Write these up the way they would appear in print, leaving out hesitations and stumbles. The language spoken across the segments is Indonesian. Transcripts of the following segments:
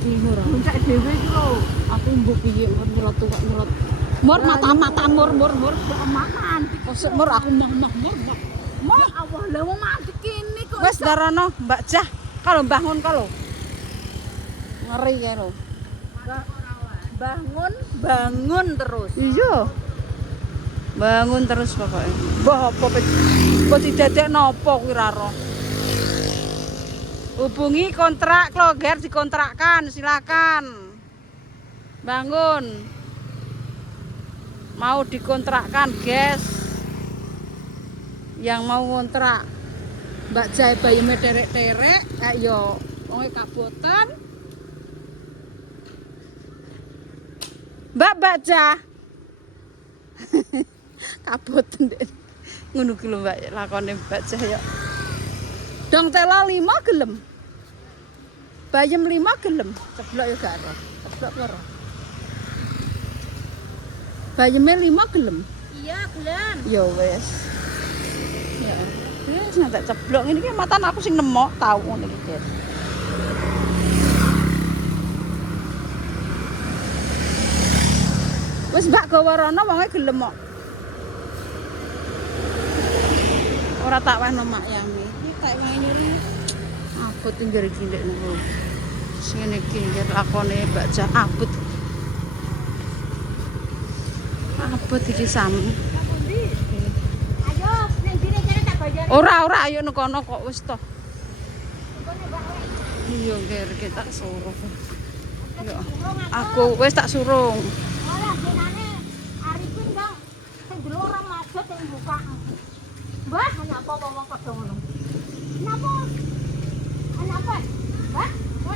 Iya ora. Puncak dhewe iki lho. Aku mbok piye nyelot tukak nyelot. Mur mata mur. Kemakan. Kosok mur aku mah mur. Mau Allah lha wong mati kene kok. Wes darono Mbak Jah. Kalau bangun kalau. Ngeri ya lo. Bangun terus. Iya. Bangun terus pokoknya. Mbah apa kok didadek napa kuwi ra roh. Hubungi kontrak Kloger dikontrakkan, silakan. Bangun. Mau dikontrakkan, guys. Yang mau kontrak Mbak Jai bayime terek-terek, ayo wong kabotan. Mbak Jah. Kaboten deh. Ngono ki lho Mbak lakone Mbak Jah ya. Dong tela 5 gelem. Bayem 5 gelem. Ceblok ya gak ora. Ceblok ora. Bayeme 5 gelem. Iya, gelem. Ya wes. Ya. Wes nanti ceblok ini ki matan aku sing nemok tau ngono iki, Guys. Wes Mbak gawa rono wonge gelem kok. Ora tak wehno mak Yami. Iki tak wehne iki. Abot pinggir iki ndek niku. Sing ngene iki nggih lakone Mbak Jah abot. Abot iki sam. Ayo, ning dine kene tak bayar. Ora ayo nang kono kok wis to. Iya nggih kita suruh. Yo. Aku wis tak surung. Alah, jenane Arifin dong. Sing dulu orang majet sing buka. Mbah, nyapa wong padha ngono. Napa? Napa? Mbah, kok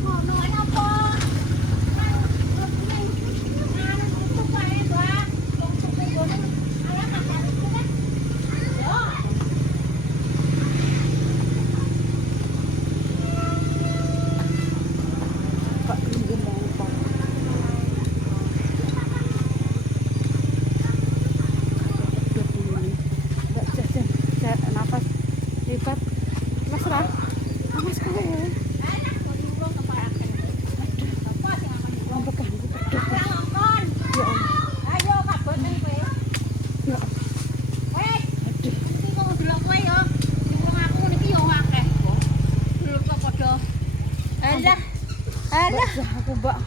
ngono napa?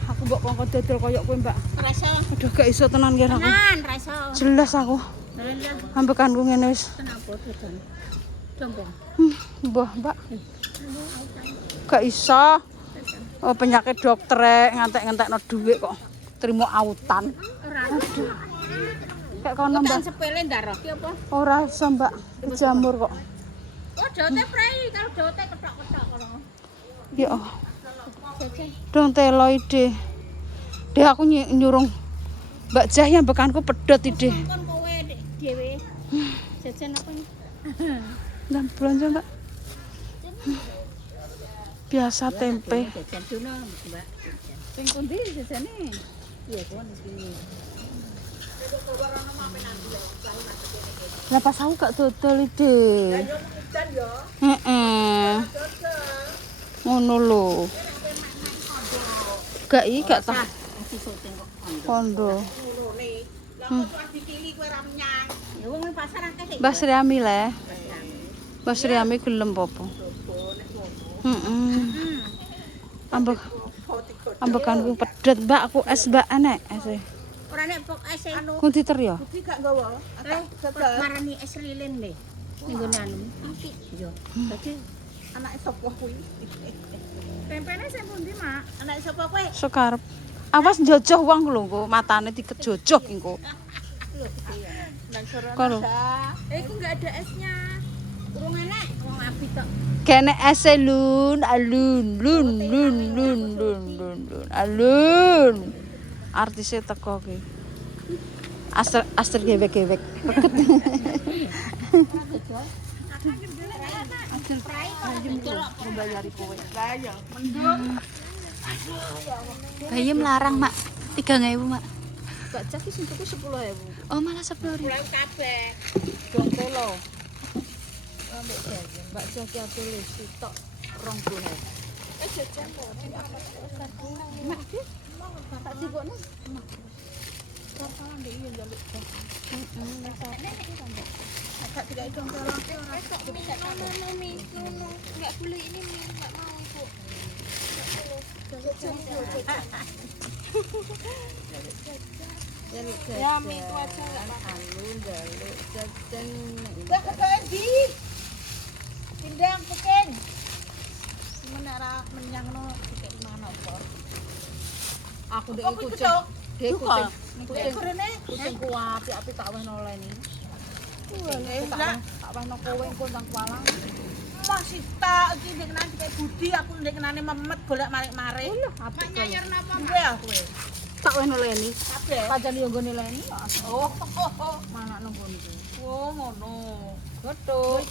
Aku mbok kongkon dodol koyo kowe, Mbak. Rasa. Aduh gak iso tenan nggih aku. Tenan, rasa. Jelas aku. Lah, Ambekanku ngene wis. kenapa dodol? Jombong. Mbah, Mbak. Gak iso. Oh, penyakit dokter ngantek-ngantekno dhuwit kok. Trimo autan. Ora. Kayak kono, Mbak. Sepele ndaro. Ki apa? Ora iso, Mbak. Jamur kok. Oh, dote prei, kalau dote ketok-ketok kono. Ya. Jajan. Dong telo ide. Deh aku nyurung Mbak Jah yang bekanku pedot ide. Kon kowe dhewe. Jajan apa ini? Dan belanja, Mbak. Biasa tempe. Jajan dulu, Mbak. Sing pundi jajane? Iya, kon iki. Lah pas aku gak dodol ide. Heeh. Ngono lho. Gak tah. Kondo. Ya wong pasar akeh. Mbak Sriami le. Mbak Sriami gelem popo. Heeh. Ambekanku pedet, Mbak. Aku es, Mbak, enek es. Ora nek pok es anu. Kunti ter ya? Iki gak nggawa. Marani es lilin le. Ning nggon anu. Iya. Dadi anake sapa kuwi? Tempene sing pundi, Mak? Anake sapa kowe? Sekarep. Awas njojoh wong lho engko, matane dikejojoh engko. Kalau Iku enggak ada esnya. Urung enek, wong apik tok. kene ese lun. Alun. Artise teko ki. Aster gewek-gewek. Membayari kowe. Lah ya, mendung. Bayem larang, Mak. 3.000, Mak. Gak cek iki sing tuku 10.000. Oh, malah 10.000. Kabeh. Dong telo. Ambek jajan, Mbak Jaki tulis sitok 20.000. Mak ki. Tak sibukne. Agak tidak itu tolong. Enggak boleh ini mie, enggak mau Ibu. Ya mie itu aja enggak apa-apa. Alun jaluk jajan. Udah kedoen di. Pindang peken. Gimana ra menyangno dikek mana kok. Aku ndek Kok kucing. kucing. Dek kucing. Kucing kurene. Kucing ku api tak wehno oleni. Lah, Tak wehno kowe engko nang Kualang. masih tak iki ndek kenane dikek Budi aku ndek kenane memet golek marik-marik. Apik Nyayur napa? Kowe ah kowe. tak wehno oleni. Kabeh. Pancen yo nggone leni. Oh, Mana nunggu niku. oh ngono. Goto.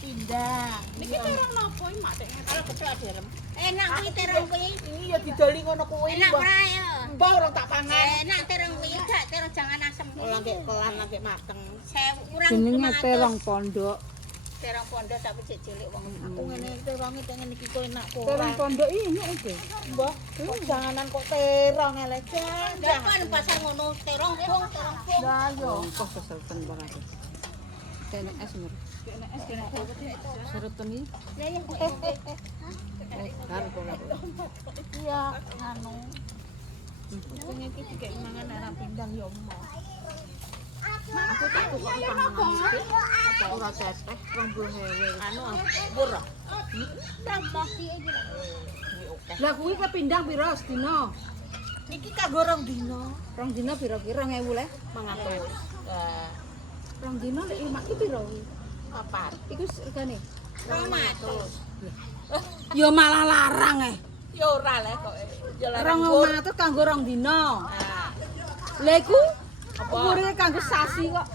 Pindang. Niki terong napa iki mak dek? Kalau kecil direm. Enak kuwi terong kuwi. Iya didoli ngono kuwi. Enak ora ya? Mbah ora tak pangan. Enak terong kuwi, gak terong jangan asem. Ora kek kelan nang kek mateng. Saya kurang Jenenge 500. terong pondok. Terong pondok tapi cilik wong. Aku ngene teronge pengen iki kok enak kok. Terong pondok ini iki. Mbah, kok janganan kok terong elek Lah jangan. kan pasar ngono terong bung, terong bung. Lah yo. Kok kesel ten banget. Kene es mir. Kene es kene serep teni. Lah ya Kan kok lak. Iya, anu. Pengen iki dikek mangan arah pindang yo mau. Aku tak kok panganan iki. Apa ora teteh 20.000. Anu murah. tambah iki aja. Lah kuwi kepindang pira sedina? Iki kanggo rong dino. Rong dina pira-pira 2.000 le? 500. Rong dina lek imak ki pira kuwi? Papat. Iku regane. 200. Ya malah larang Yo ora le kok. Yo Rong larang. 200 kanggo rong dina. Nah, Lah iku Apa? umure kanggo sasi kok.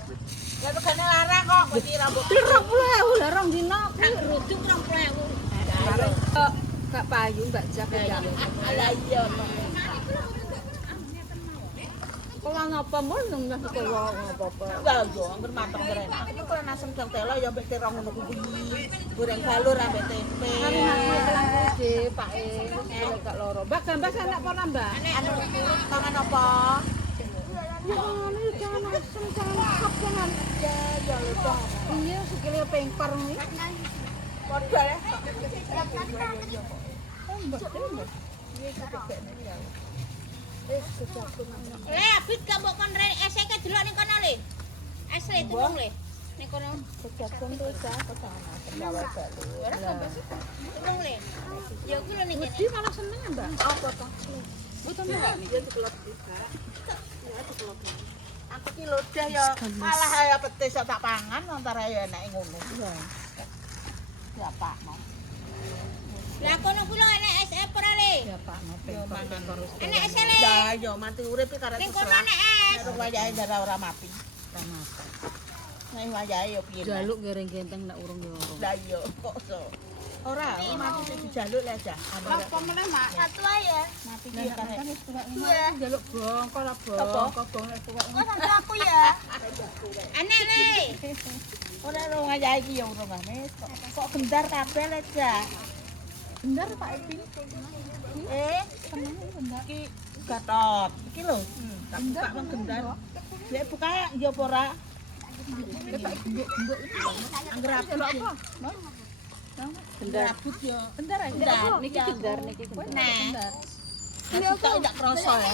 lah regane larang kok kuwi rambut. 20.000 lah rong dina. Kan ruduk 20.000. Kok gak payu Mbak Jak pindang. Lah iya. Kok ngapa mul nang sekolah apa-apa. Lah yo angger mateng keren. Iki kok asem dong telo ya mbek terong ngono kuwi. Goreng balur ambek tempe. Karo nang kelang iki Pak gak loro. Mbak gambas anak apa Mbak? Anu pangan apa? Ya ngene jangan asem jangan kap jangan. Ya lupa. Iya sikile pengpar nih. Padha ya. Le abit gak mbok kon ese ke delok ning kono le. Es le tulung le. Ning kono. Kejakon tuh sa kesana pendawa balur. Tulung le. Ya ku lho ning kene. Di malah seneng Mbak. Apa toh? Betul Mbak. Ya dikelot juga. Ya dikelot. Aku ki lodah ya malah ya petis tak pangan antara ya enak ngono. Ya. Ya Pak mau. Lah kono ku lho enek es ora le. Ya Pak mau pengpar terus. Enek es le. Dah yo mati urip iki karep Ning kono keselah. enek es. Nek wayahe ndara ora mati. Ramasa. Nek wayahe yo piye. Jaluk gereng genteng nak urung yo. Lah yo kok so. Ora, mati sing dijaluk le aja. Apa meneh mak? Satu aja. Mati ki karep. Dua. Jaluk bong, ora Apa? bong, bong nek tuwek. Oh sampe aku ya. Enek le. Ora ora wayahe iki yo urung manis. Kok gendar kabeh le aja. Bener Pak Epin. Iki Gatot. Iki lho. Tak buka nang gendar. Lek buka ya apa ora? Angger abut ya. Gendar. Abut ya. Gendar aja. Gendar. Niki gendar, niki gendar. Nah. Ini aku tak kroso ya.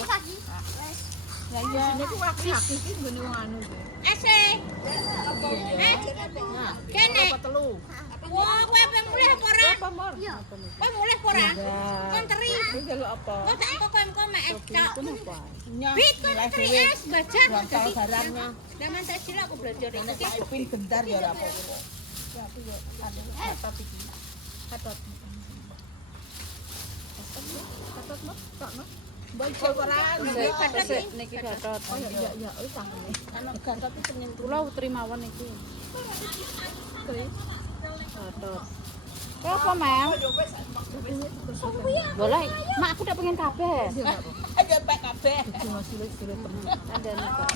Ya iya sini ku aki-aki iki nggone wong anu. Es le. Kene. Apa telu? Wah, kowe apa mulih apa ora? Apa mor? Kowe mulih apa ora? Kon teri. Iki jaluk apa? Kok tak kok kowe mek es cok. Kenapa? Nyah. Bit kon teri es bajak. Gantal barangnya. Zaman tak sila aku belajar Nek iki. Pak Ipin gendar ya ora apa-apa. Ya aku yo anu Gatot iki. Gatot. Gatot mo? Tak mo? Boy ora. Niki Gatot. Oh iya iya, wis tangene. Anu Gatot iki pengen Kula terimawan iki. Gatot. Kok apa, Mel? Boleh. Mak aku udah pengen kabeh. aja pek kabeh. Cuma sulit-sulit temen. Ada nih, Pak.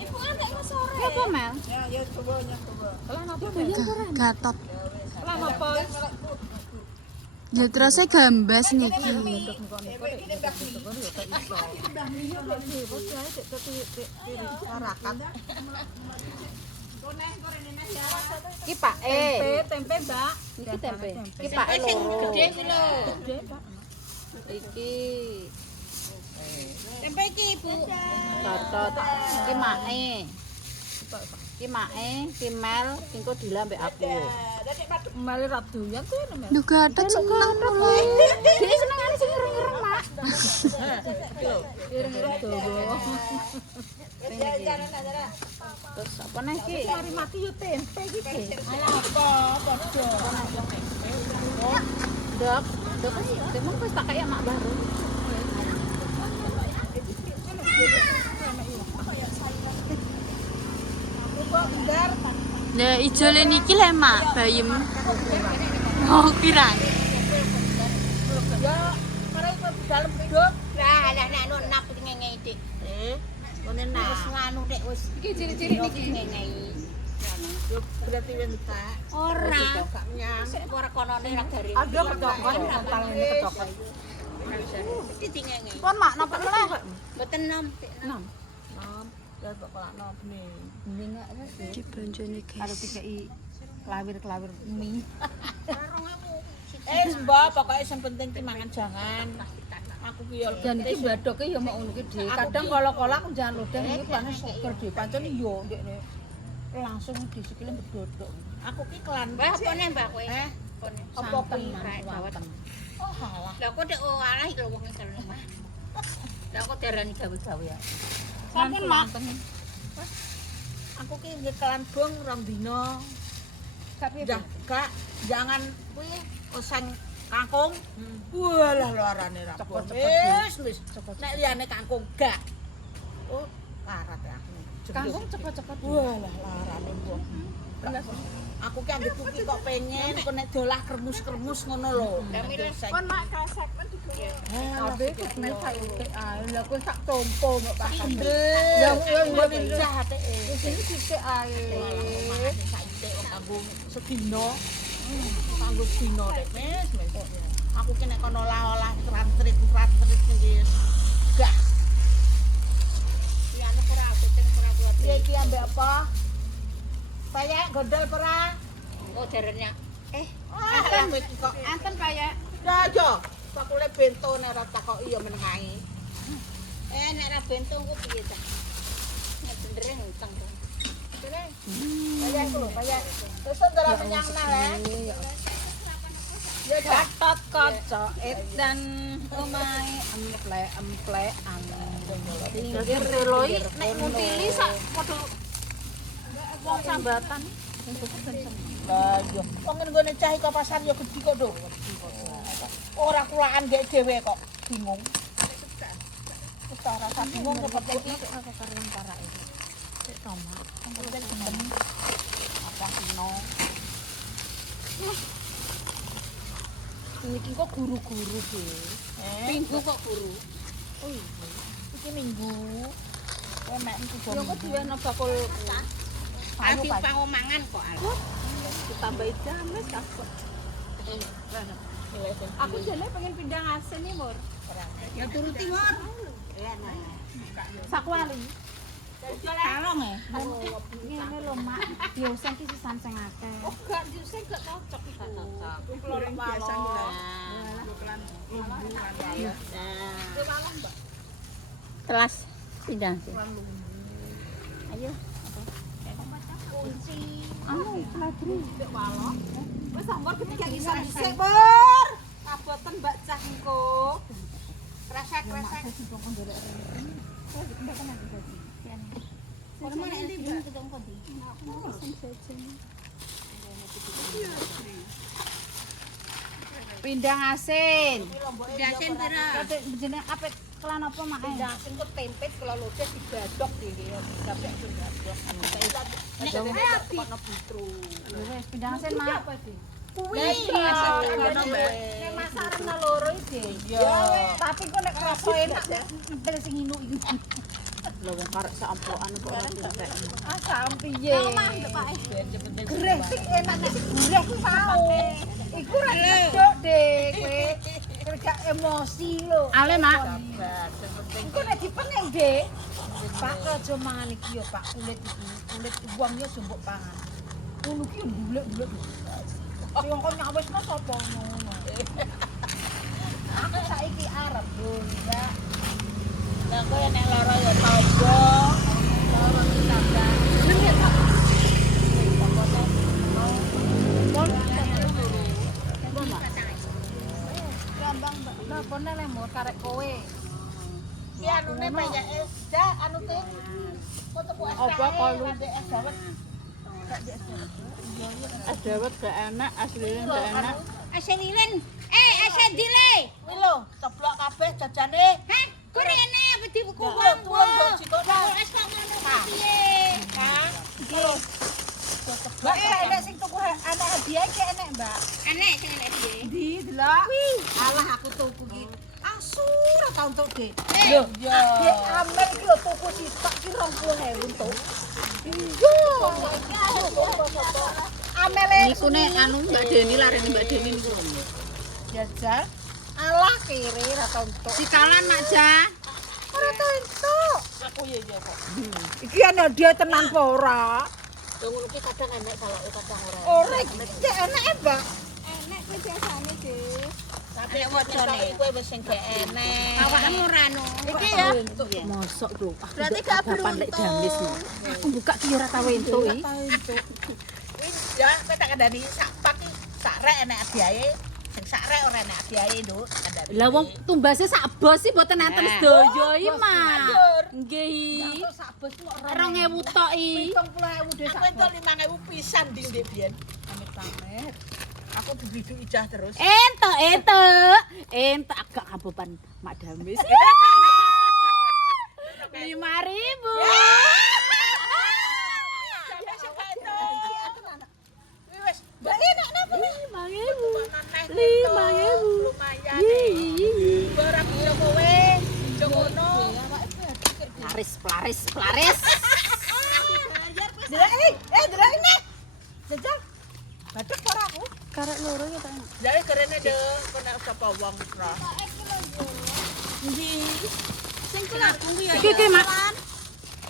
Iku anak mas sore. Kok apa, Mel? Ya coba nya coba. Lah napa bayar ora? Gatot. Lah napa? Ya terusnya gambas niki. Ki pake. Tempe, Mbak. Iki tempe. Ki pake sing gedhe kuwi lho. Iki Tempe iki, Bu. totot. Iki mae. Iki mae, kimel, engko dilambek aku. Mali ra doyan tuh ini. Lho gathek seneng lho. Dene senengane sing ireng-ireng, Mak. Ireng-ireng dawa. Terus apa nih iki? Mari mati yo tempe iki. Ala apa? Padha. Dok, dok demong wis tak kaya mak baru. Nah, ijole niki lho mak, bayem. Oh, pirang. Ya, karek dalem bedok. Lah, nek anu nap ngengei dik. Ngene nak wis nganu dik wis. Iki ciri-ciri niki. Ngengei. Berarti wis tak. Ora, gak nyang. Ora konone ra gari. Ada ketokon, mental ini ketokon. Mesti dingengei. Pon mak napa meneh? Mboten nom. Nom. Ya kok kelakno bene. Bene nek wis. Iki blanjane guys. Karo dikeki kelawir-kelawir mie. Mbak, pokoknya yang penting ki mangan jangan. Aku ki yo Dan iki badoke ya mau ngono ki Dik. Kadang kala-kala aku jangan lodeh iki panas seger Dik. Pancen yo ndekne langsung disikile bedodok. aku ki kelan. Mbah, pone Mbah kowe. Pone. Apa kuwi Santen. Oh halah. Lah kok dek alah iki lho wong iki lho. Lah kok darani gawe-gawe ya. Sampun Mak. Aku ki nggih kelan bong rong dina. Tapi Gak jangan kuwi oseng kangkung. Walah larane ra. Wis. Nek liyane kangkung gak. Oh, larat ya aku. kangkung cepet-cepet. Walah larane mbok. Aku ki ambek kuki kok pengen kok nek dolah kremus-kremus ngono lho. Kon mak kasek kan Abe ku nek saiki ae lha kowe sak tompo kok pasang. Ya ngono lincah ateke. Wis iki sithik ae. Saiki kanggo sedina. Kanggo sedina rek mes. Aku ki nek kono olah trantrit iki gak. Ya nek ora kucing ora kuat. Iki ambek apa? Saya godol pera. Oh derenya. Anten kok. Anten kaya. Lah yo, sakule bento nek ora takoki ya meneng ae. Nek ora bento ku piye ta? Nek bener ngutang to. Kaya iku lho, kaya. Terus ndara menyang nah le. Ya catat kaca edan omahe emplek-emplekan. Pinggir reloi nek mutili sak padha wong sambatan. Lah yo, wong ngene cah iko pasar yo gedhi kok, Nduk. Ora kulaan gek dhewe kok, bingung. Wis ora rasa bingung kok iki Karuan parake. Sik tomat. apa sino. Iki kok guru-guru ki. Minggu kok guru. Oh iya. Iki minggu. Mek iki Yo kok diwene bakul Ati pang mangan kok ala. ditambahi james kakak. Aku jane pengen pindah ngasen nih, Mur. Ya turuti Mor. Sakwali. Kalong ya. Ngene lho, Mak. Biasa ki sisan sing akeh. Oh gak juse gak cocok iki gak cocok. Kulo biasa Telas pindah. Ayo. kunci. Anu, ladri. Dek walok. Wis sampur ketika iso dhisik, Bur. Aboten Mbak Cah engko. Kresek-kresek. Pindang asin. Dasen pira? Jeneng apa kelan apa mak? Pindang asin kok tempe kalau lodeh digadok iki ya. Sampai digadok. Nek kono butru. Wis pindang asin mak. Kuwi Nek masarane loro iki. Ya. Tapi kok nek rasa enak nempel sing inu iki. Lah wong karek sak ampokan kok ora entek. Ah sampiye. Gereh sing enak sing gereh ku mau. Iku ra cocok deh kowe. Kerja emosi lho. Ale, Mak. Iku nek dipeneng, Dik. Pak aja mangan iki yo, Pak. Kulit iki, kulit wong yo jombok pangan. Ngono ki yo ndulek-ndulek. Sing kok nyawesno sapa ngono. Aku saiki arep lho, Mbak. Lah kowe nek lara ya tombo. Lara ditabrak. Jenenge Pak. Gambang Mbak, pone lemur karek kowe. Ki anune banyak es dah anu teh. Kok tuku es. Apa kalu? Es dawet. Es dawet gak enak, asline gak enak. Ase lilin. Ase dile. Kuwi lho, ceblok kabeh jajane. Hah? Kurene apa dibuku Tulung do jikono. Es kok ngono piye? Hah? Mbak, enek sing tuku anak hadiah iki enek, Mbak. Aneh sing enek piye? Di delok. Alah aku tuku iki. Asu ora tau entuk, Dik. Lho, Dik Amel iki lho tuku sitok ki 20.000 entuk. Iya. Amele Niku nek anu Mbak Deni larene Mbak Deni niku. jajal. Alah kiri ora tau entuk. Sikalan Mak Ja. Ora tau entuk. aku ya kok. Iki ana dia tenan apa ora? Lho ngono ki kadang enek salake kadang ora. Ora iki enek, Mbak. Enek kuwi biasane, Dik. Tapi wajane kowe wis sing gak enek. Awakmu ora anu. Iki ya. Mosok lho. Berarti gak pandek damis. Aku buka ki ora tau entuk iki. Wis ya kowe tak kandhani sak pak ki sak rek enek hadiahe. Sing sak rek ora enek hadiahe, Nduk. Kandhani. Lah wong tumbase sak bos sih mboten enten sedaya iki, Mak. Nggih. Entuk sak bos mok 2000 tok iki. 70.000 dhewe Aku sak entuk bos. 5.000 pisan di ndek biyen. Amit-amit. Aku dibidu ijah terus. Entuk. Entuk agak kabopan Mak Damis. 5.000. Sampai suka itu. Wis, Mbak enak napa? 5.000. 5.000. lumayan. Barang yo kowe, jokono. Plaris. Delok ini. Jajal. Badhe ora aku. Karek loro ya tak. Jadi kerene de kena sapa wong ora. Ndi? Sing kelaku kuwi ya. Iki Mak.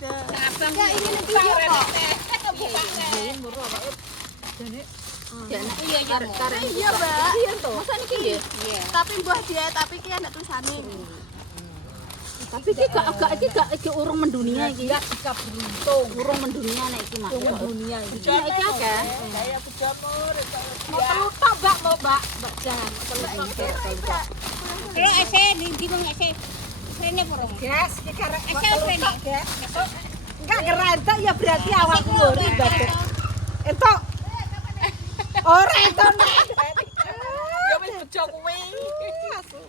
Abang Ya ini iki yo kok. Iya karek. Iya, Mbak. Iya to. Masa niki nggih? Tapi mbah dia tapi ki anak tulisane. Tapi iki gak urung mendunia iki. Enggak jika beruntung. Urung mendunia nek iki Mak. Dunia ini. Nek iki akeh. Saya pejamur. Mau telu tok, Mbak, mau Mbak. Mbak jangan telu tok. Kalau ese di mong ese. Rene porong. Gas, iki karek Ese rene. gas. Enggak gerentak ya berarti awakku ngori badhe. Entuk. Ora entuk. Ya wis bejo kuwi.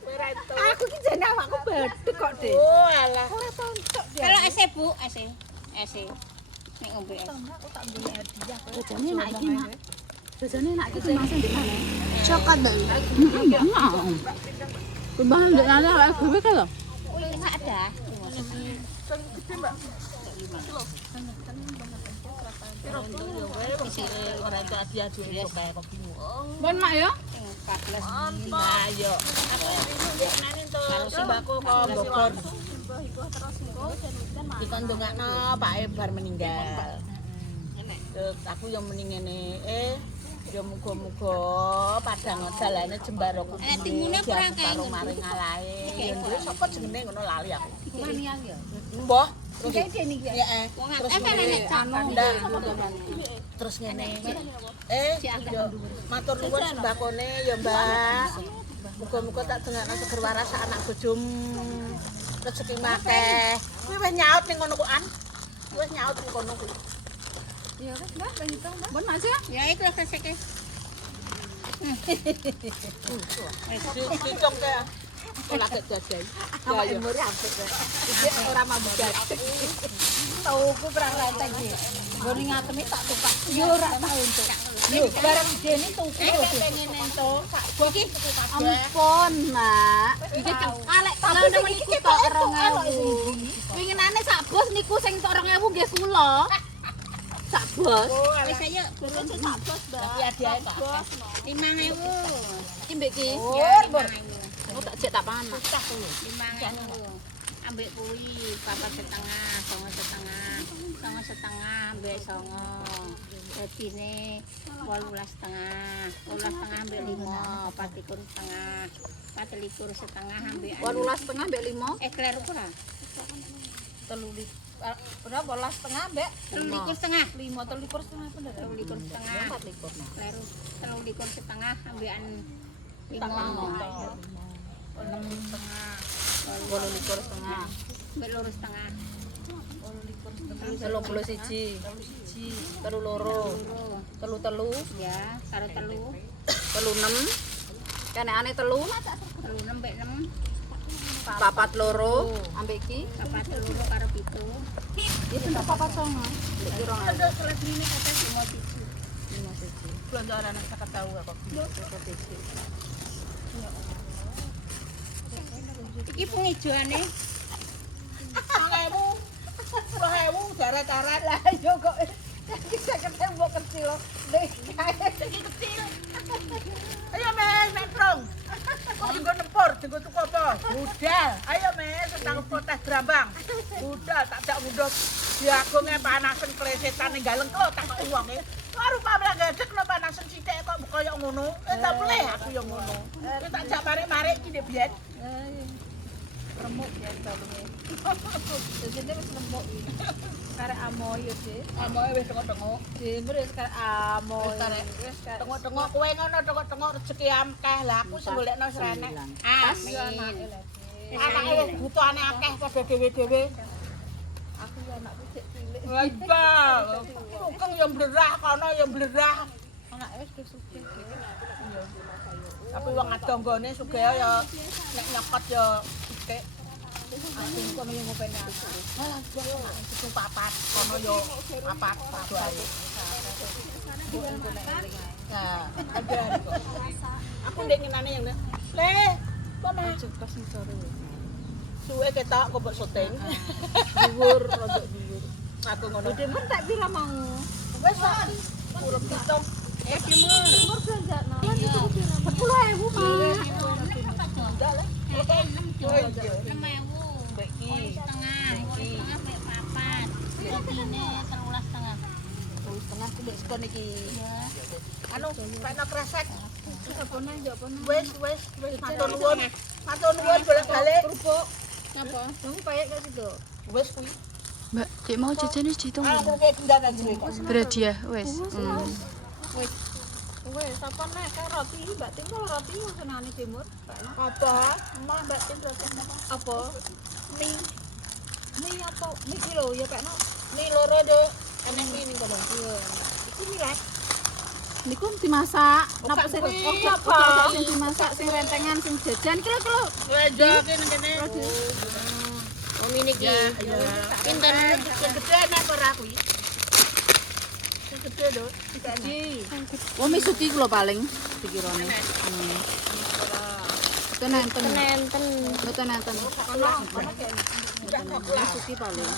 Ora itu. Aku ki jane awakku badhe kok, Dik. Oh alah. Ora entuk. Kalau ese Bu, ese. Nek ngombe es. Aku tak duwe hadiah. Jajane enak iki Mak. Jajane enak iki Mas ndek mana? Coklat, Bang. Kumbahan ndek mana awake dhewe ka lho. Oh, ini enggak ada. Ora itu hadiah dhewe kok kaya kok bingung. Pun Mak ya. 14. Nah, yo. Aku yang nani to. Kalau sembako kok Bogor. Kita ndongakno Pak Ebar meninggal. Terus aku yang mending ngene ya muga-muga padang dalane jembaro kuwi. Timune perang kae maring alae. Ya ndek sapa jenenge ngono lali aku. Maniang ya. Mbah, terus Iki dene iki. ya terus ngene terus ngene. Yo matur nuwun sembakone ya Mbak. Muga-muga tak dongakno seger waras anak bojom rezeki akeh. Kuwi wis nyaut ning kono kuan. Wis nyaut ning kono kuwi. Ya wis, Mbak, banyak Mbak. Pun Mas ya. Ya iku wis seke. Dicong ke. Ora kek jajan. Awak umure apik kok. Iki ora mampu gadek. Tauku perang renteng iki. Nggon ngatemi tak tupak. Ya ora tau entuk. Lho, bareng dene tuku lho. Pengen ento sak bok iki tuku kabeh. Ampun Mak. Iki kalek Tapi ana niku tok 2000. Winginane sak bos niku sing tok 2000 nggih kula. Sak bos. Wis ayo turun sak bos, Mbak. Iya dia bos. 5000. Iki mbek iki. Bor. Oh tak cek tak pangan. 5000. Ambek kuwi 4,5, 9,5 ambek 9. Dadine 18,5. 18,5 ambek 5, 24,5. 24,5 ambek 18,5 mbek 5. kleru ora? 3 lit. Berapa? 12,5 mbak? 23,5. 5 23,5 bener. 23,5. 24. Kleru 23,5 ambekan 5. 28,5. Mbek 2,5. 31. 32. 33. Ya, karo 3. 36. Kenekane 3. 6 mbek 6. 42 ambek iki. 4 karo 7. Ya bener 4,5. Mbek ki 2.000. Ada kelas ini kata 5 Belanja anak tak tahu apa. Iki pengijoane 1000. 1000 darat-darat lah yo kok. Bisa ketemu kecil loh. Dek, kecil. Ayo men, prong. Kok juga nempor, juga tuku apa? Budal. Ayo men, tentang potes Brambang. Budal tak jak udah diagungnya panasan klesetan ning galeng kok tak kok uange. Baru pamela gedek no panasan sithik kok koyo ngono. Tak boleh aku yo ngono. Ki tak jak mari-mari iki ndek biyen. Remuk ya balunge. Jadi wis lembok iki. Karek amoy yo sih. Amoy wis tengok-tengok. Jember wis karek amoy. Wis tengok-tengok kowe ngono tengok-tengok rezeki akeh. Lah aku sing golekno wis renek. amin. Anake wis butuhane akeh padha dhewe-dhewe. Aku ya anakku cek cilik. Wah, tukang yang blerah kono yang blerah. Anake wis sugih. Tapi wong adanggane sugih ya nek nyokot ya sithik. Aku kono yang ngopeni aku. Malah yo itu papat kono yo papat padha ae. Nah, ada kok. Aku ndek ngenane yang le, mama. Pas sing sore. Suwe ketok kok mbok syuting. Dhuwur rodok dhuwur. Aku ngono. Demen tak pira mau? Wes kok urip pitung. Timur belanjano. 10.000, Mas. Enggak le. 6.000. Mbek iki. Setengah mbek papat. Dadine 13,5. Setengah ku mbek sekon iki. Ya. Anu, pekno kresek. Sapone njok pone. Wes matur nuwun. Matur nuwun bolak-balik. Kerupuk. Napa? Kamu payek gak situ? Wes kuwi. Mbak, cek mau jajan wis diitung. Aku kayak pindah aja kok. Berhadiah wis. Wes, apa nek roti Mbak Timur roti senane Timur? Apa? Mah Mbak Tim roti Apa? mie. Mie apa? Mie kilo ya Pak no. Mie loro do. Aneh mie ning kono. Iya. Iki mie rek. Niku dimasak. Napa sih? Apa? Sing dimasak sing rentengan sing jajan kilo-kilo. Wejok ini kene. Oh mie niki. Ya. Pinten? Sing gede nek ora kuwi. Sing gede do. Iki. Oh misuki kula paling pikirane. Mboten nenten. Mboten nenten. Ono kene. Misuki paling.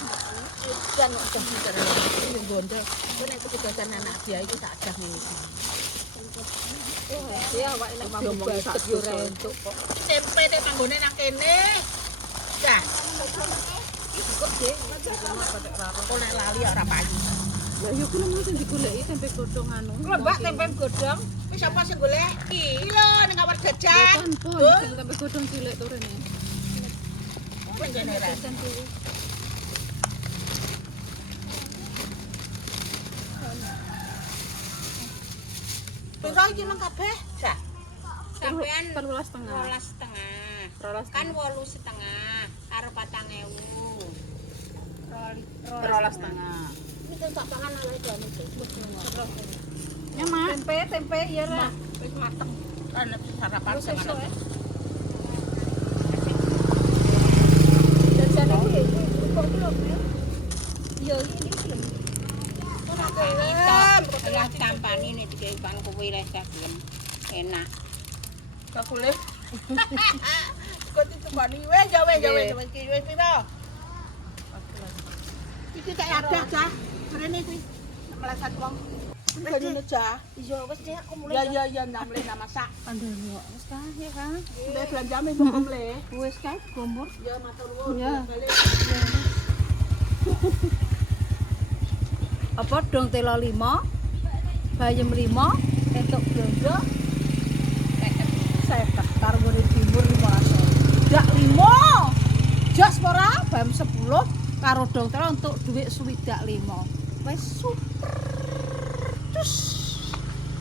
Kan udah pinter. Ini gondel. Kok nek kejajan anak dia iki sak adah ngene iki. Ya awak nek ngomong sak yo rentuk kok. Tempe nek panggone nang kene. Dah. Ikut deh. Kok nek lali ora payu. Lah yo kuwi mau sing digoleki tempe godhong anu. Lho Mbak tempe godhong. Wis apa sing golek? Iki lho ning kamar jajan. Pun tempe godhong cilik to rene. Penjene ra. Piro iki nang kabeh? Dah. Sampean 12,5. 12,5. Kan 8,5 karo 4.000. 12,5. Iki tak pangan oleh jane iki. Ya, Mas. Tempe ya ra. Wis mateng. Kan sarapan sama. Jajane kuwi kok kilo. Iya ini film. Lah tampani nek dikon kuwi les gelem. Enak. Gak boleh. Kok itu regani wis ya wis iki wis pira? Iki tak ada cah. Rene kuwi meleset wong. Regane cah. Iya wis deh aku mulai. Ya nang mle nang masak. Pandemi wis ta ya kan. Mbak belanjane mbok mle. Wis kan gomor. Ya matur nuwun. Ya. Balik. Apa dong telo 5, bayem 5, entuk blonjo 50 karo ngene timur 15. Dak 5. Jos ora bayem 10 karo dong telo entuk dhuwit 65. Wis super. Cus.